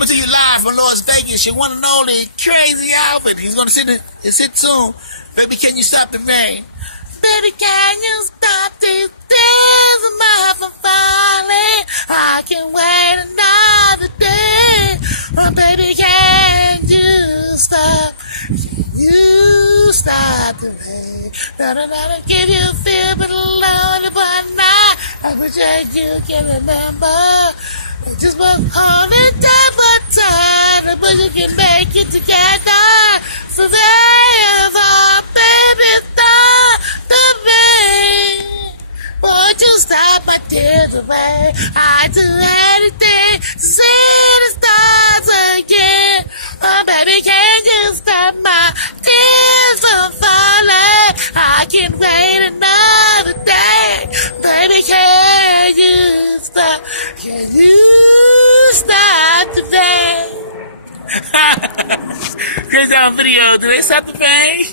Coming to you live from Las Vegas, your one and only Crazy Alvin. He's gonna sit soon. Baby, can you stop the rain? Baby, can you stop these tears of my from falling? I can wait another day. Oh, baby, can you stop? Can you stop the rain? Not give you a feel, but lonely, but not. I wish you can remember. Just walk home and time for time, but you can make it together. So forever, baby, stop the rain. Won't you stop my tears away? I'd do anything to see the stars again. Oh, baby, can you stop my tears from falling? I can wait another day. Baby, can you stop? Can you stop the pain? Here's our video. Do they stop the pain?